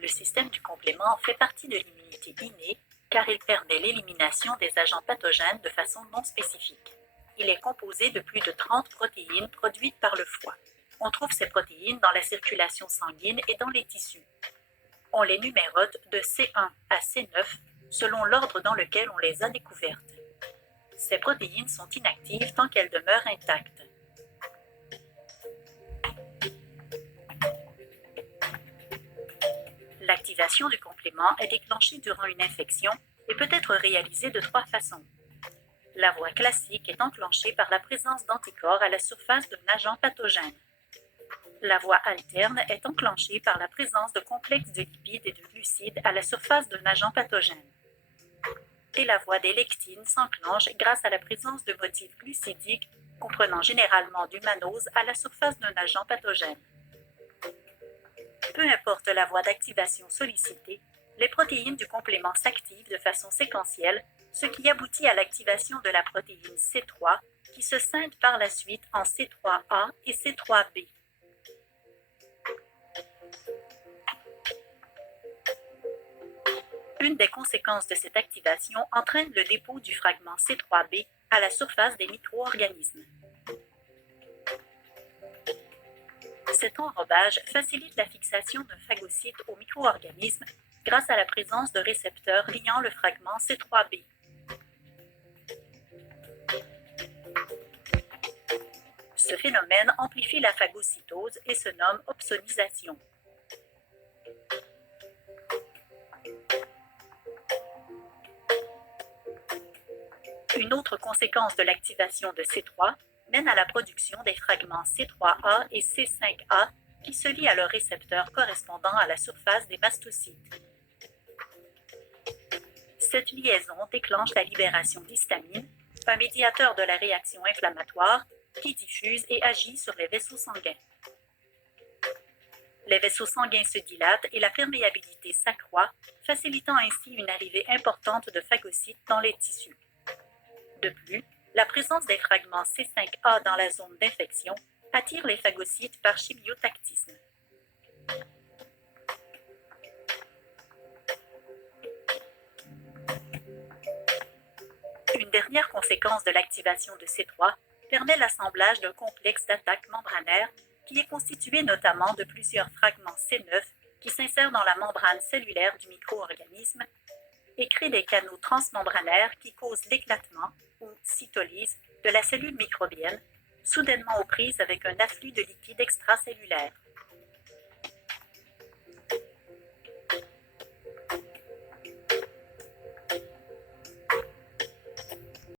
Le système du complément fait partie de l'immunité innée car il permet l'élimination des agents pathogènes de façon non spécifique. Il est composé de plus de 30 protéines produites par le foie. On trouve ces protéines dans la circulation sanguine et dans les tissus. On les numérote de C1 à C9 selon l'ordre dans lequel on les a découvertes. Ces protéines sont inactives tant qu'elles demeurent intactes. L'activation du complément est déclenchée durant une infection et peut être réalisée de 3 façons. La voie classique est enclenchée par la présence d'anticorps à la surface d'un agent pathogène. La voie alterne est enclenchée par la présence de complexes de lipides et de glucides à la surface d'un agent pathogène. Et la voie des lectines s'enclenche grâce à la présence de motifs glucidiques comprenant généralement du mannose à la surface d'un agent pathogène. Peu importe la voie d'activation sollicitée, les protéines du complément s'activent de façon séquentielle, ce qui aboutit à l'activation de la protéine C3 qui se scinde par la suite en C3A et C3B. Une des conséquences de cette activation entraîne le dépôt du fragment C3B à la surface des micro-organismes. Cet enrobage facilite la fixation d'un phagocyte au micro-organisme grâce à la présence de récepteurs liant le fragment C3B. Ce phénomène amplifie la phagocytose et se nomme opsonisation. Une autre conséquence de l'activation de C3 mène à la production des fragments C3A et C5A qui se lient à leurs récepteurs correspondant à la surface des mastocytes. Cette liaison déclenche la libération d'histamine, un médiateur de la réaction inflammatoire qui diffuse et agit sur les vaisseaux sanguins. Les vaisseaux sanguins se dilatent et la perméabilité s'accroît, facilitant ainsi une arrivée importante de phagocytes dans les tissus. De plus, la présence des fragments C5A dans la zone d'infection attire les phagocytes par chimiotactisme. Une dernière conséquence de l'activation de C3 permet l'assemblage d'un complexe d'attaque membranaire qui est constitué notamment de plusieurs fragments C9 qui s'insèrent dans la membrane cellulaire du micro-organisme et crée des canaux transmembranaires qui causent l'éclatement ou cytolyse de la cellule microbienne, soudainement aux prises avec un afflux de liquide extracellulaire.